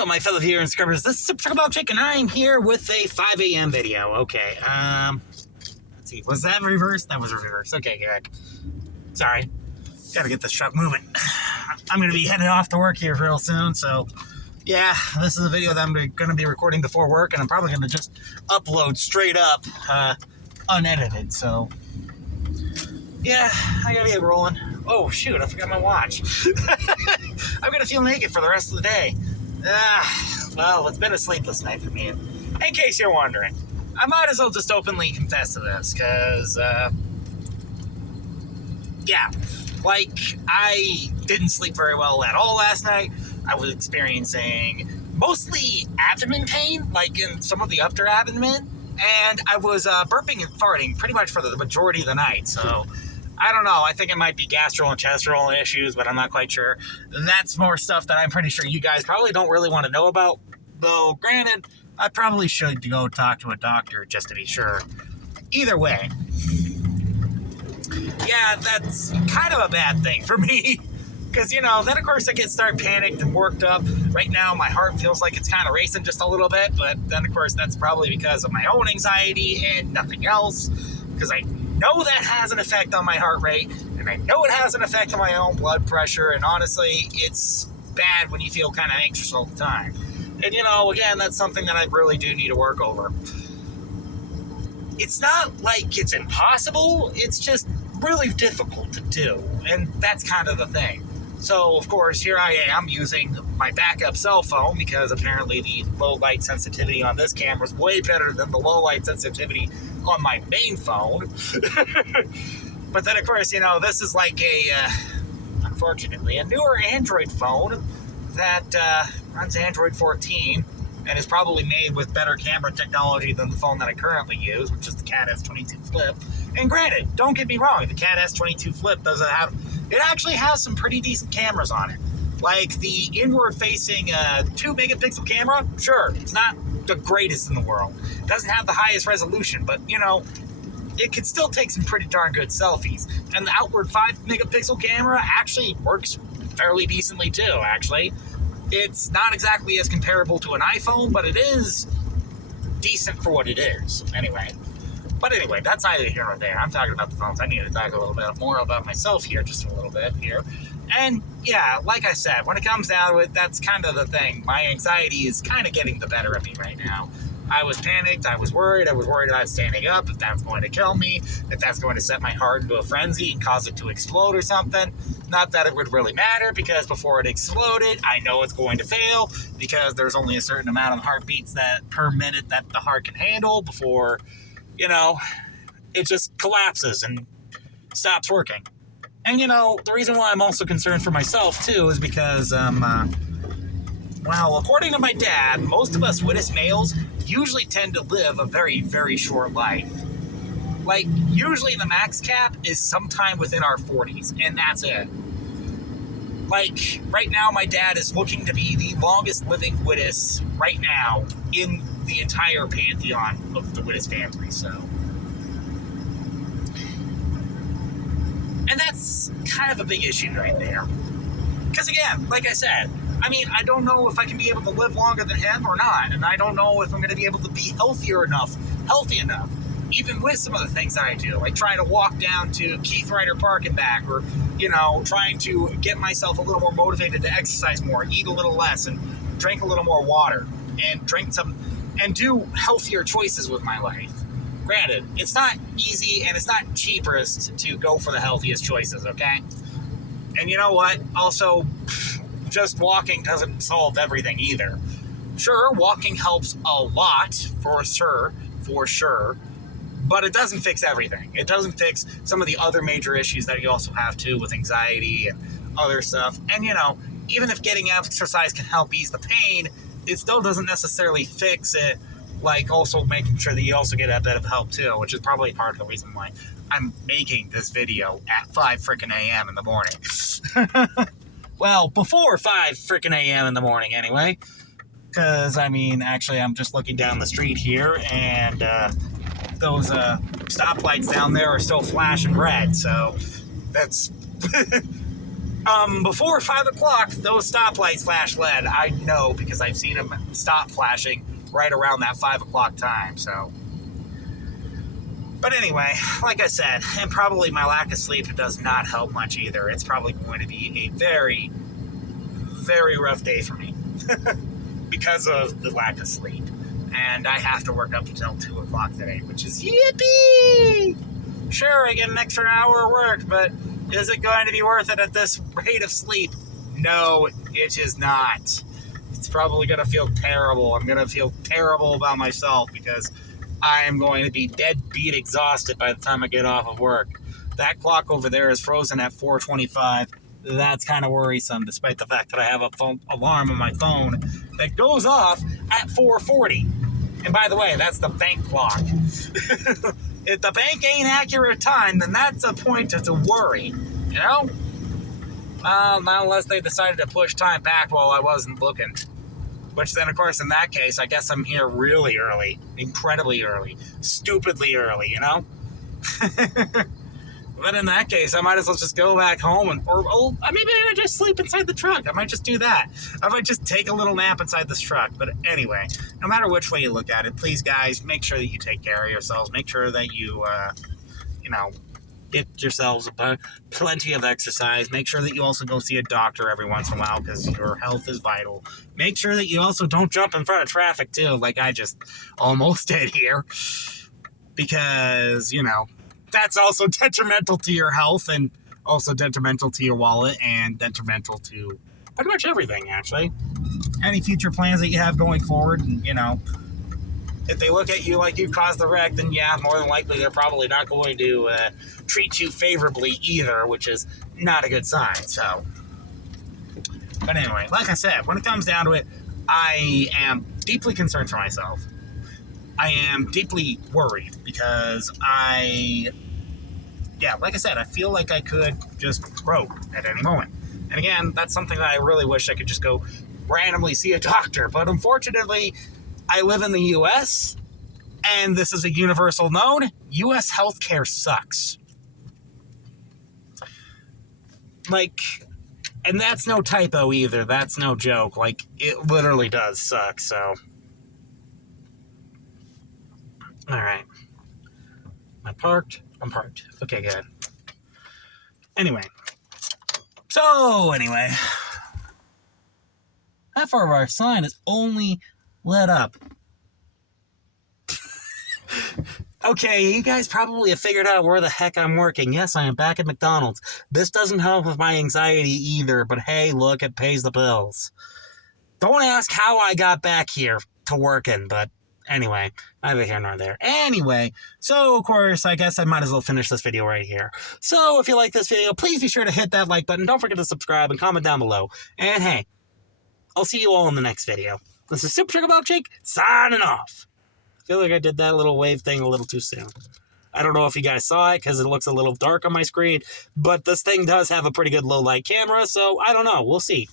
Hello, my fellow viewers and subscribers. This is Supercholatemilkshake, and I'm here with a 5 a.m. video. Okay, let's see. Was that reverse? That was a reverse. Okay, good. Sorry. Gotta get this truck moving. I'm gonna be headed off to work here real soon, so yeah, this is a video that I'm gonna be recording before work, and I'm probably gonna just upload straight up, unedited, so yeah, I gotta get rolling. Oh, shoot, I forgot my watch. I'm gonna feel naked for the rest of the day. Well, it's been a sleepless night for me. In case you're wondering, I might as well just openly confess to this, because, yeah, like, I didn't sleep very well at all last night. I was experiencing mostly abdomen pain, like in some of the upper abdomen, and I was burping and farting pretty much for the majority of the night, so I don't know. I think it might be gastrointestinal issues, but I'm not quite sure. And that's more stuff that I'm pretty sure you guys probably don't really want to know about. Though, granted, I probably should go talk to a doctor just to be sure. Either way, yeah, that's kind of a bad thing for me. Because, you know, then of course I start panicked and worked up. Right now, my heart feels like it's kind of racing just a little bit. But then, of course, that's probably because of my own anxiety and nothing else. Because I know that has an effect on my heart rate, and I know it has an effect on my own blood pressure, and honestly, it's bad when you feel kind of anxious all the time. And, you know, again, that's something that I really do need to work over. It's not like it's impossible, it's just really difficult to do, and that's kind of the thing. So, of course, here I am using my backup cell phone, because apparently the low light sensitivity on this camera is way better than the low light sensitivity on my main phone. But then, of course, you know, this is like unfortunately, a newer Android phone that runs Android 14 and is probably made with better camera technology than the phone that I currently use, which is the Cat S22 Flip. And granted, don't get me wrong, the Cat S22 Flip it actually has some pretty decent cameras on it. Like the inward-facing 2-megapixel camera, sure, it's not the greatest in the world. It doesn't have the highest resolution, but, you know, it could still take some pretty darn good selfies. And the outward 5-megapixel camera actually works fairly decently, too, actually. It's not exactly as comparable to an iPhone, but it is decent for what it is, anyway. But anyway, that's neither here nor there. I'm talking about the phones. I need to talk a little bit more about myself here, just a little bit here. And yeah, like I said, when it comes down to it, that's kind of the thing. My anxiety is kind of getting the better of me right now. I was panicked. I was worried about standing up, if that's going to kill me, if that's going to set my heart into a frenzy and cause it to explode or something. Not that it would really matter, because before it exploded, I know it's going to fail, because there's only a certain amount of heartbeats per minute that the heart can handle before, you know, it just collapses and stops working. And, you know, the reason why I'm also concerned for myself, too, is because, well, according to my dad, most of us Wittes males usually tend to live a very, very short life. Like, usually the max cap is sometime within our 40s, and that's it. Like, right now, my dad is looking to be the longest living Wittes right now in the entire pantheon of the Wittes family, so. And that's kind of a big issue right there. Because again, like I said, I mean, I don't know if I can be able to live longer than him or not, and I don't know if I'm going to be able to be healthy enough, even with some of the things that I do, like trying to walk down to Keith Ryder Park and back, or, you know, trying to get myself a little more motivated to exercise more, eat a little less, and drink a little more water, and do healthier choices with my life. Granted, it's not easy and it's not cheapest to go for the healthiest choices, okay? And you know what? Also, just walking doesn't solve everything either. Sure, walking helps a lot, for sure, but it doesn't fix everything. It doesn't fix some of the other major issues that you also have, too, with anxiety and other stuff. And, you know, even if getting exercise can help ease the pain, it still doesn't necessarily fix it, like also making sure that you also get a bit of help, too, which is probably part of the reason why I'm making this video at 5 frickin' a.m. in the morning. Well, before 5 frickin' a.m. in the morning, anyway. Because, I mean, actually, I'm just looking down the street here, and those stoplights down there are still flashing red, so that's Before 5 o'clock, those stoplights flash red. I know because I've seen them stop flashing right around that 5 o'clock time, so. But anyway, like I said, and probably my lack of sleep does not help much either. It's probably going to be a very, very rough day for me because of the lack of sleep. And I have to work up until 2 o'clock today, which is yippee! Sure, I get an extra hour of work, but is it going to be worth it at this rate of sleep? No, it is not. It's probably going to feel terrible. I'm going to feel terrible about myself because I am going to be deadbeat exhausted by the time I get off of work. That clock over there is frozen at 4:25. That's kind of worrisome, despite the fact that I have a phone alarm on my phone that goes off at 4:40. And by the way, that's the bank clock. If the bank ain't accurate time, then that's a point to worry, you know? Not unless they decided to push time back while I wasn't looking. Which then, of course, in that case, I guess I'm here really early. Incredibly early. Stupidly early, you know? But in that case, I might as well just go back home or maybe I just sleep inside the truck. I might just do that. I might just take a little nap inside this truck. But anyway, no matter which way you look at it, please, guys, make sure that you take care of yourselves. Make sure that you, get yourselves plenty of exercise. Make sure that you also go see a doctor every once in a while because your health is vital. Make sure that you also don't jump in front of traffic, too, like I just almost did here. Because, that's also detrimental to your health and also detrimental to your wallet and detrimental to pretty much everything, actually. Any future plans that you have going forward, and, if they look at you like you caused the wreck, then yeah, more than likely they're probably not going to treat you favorably either, which is not a good sign, so. But anyway, like I said, when it comes down to it, I am deeply concerned for myself. I am deeply worried because like I said, I feel like I could just croak at any moment. And again, that's something that I really wish I could just go randomly see a doctor. But unfortunately, I live in the U.S., and this is a universal known, U.S. healthcare sucks. And that's no typo either. That's no joke. It literally does suck, so. All right. I'm parked. Okay, good. Anyway. That far of our sign is only lit up. Okay, you guys probably have figured out where the heck I'm working. Yes, I am back at McDonald's. This doesn't help with my anxiety either, but hey, look, it pays the bills. Don't ask how I got back here to working, but anyway, neither here nor there. Anyway, so of course, I guess I might as well finish this video right here. So if you like this video, please be sure to hit that like button. Don't forget to subscribe and comment down below. And hey, I'll see you all in the next video. This is Supercholatemilkshake, signing off. I feel like I did that little wave thing a little too soon. I don't know if you guys saw it because it looks a little dark on my screen, but this thing does have a pretty good low light camera, so I don't know. We'll see.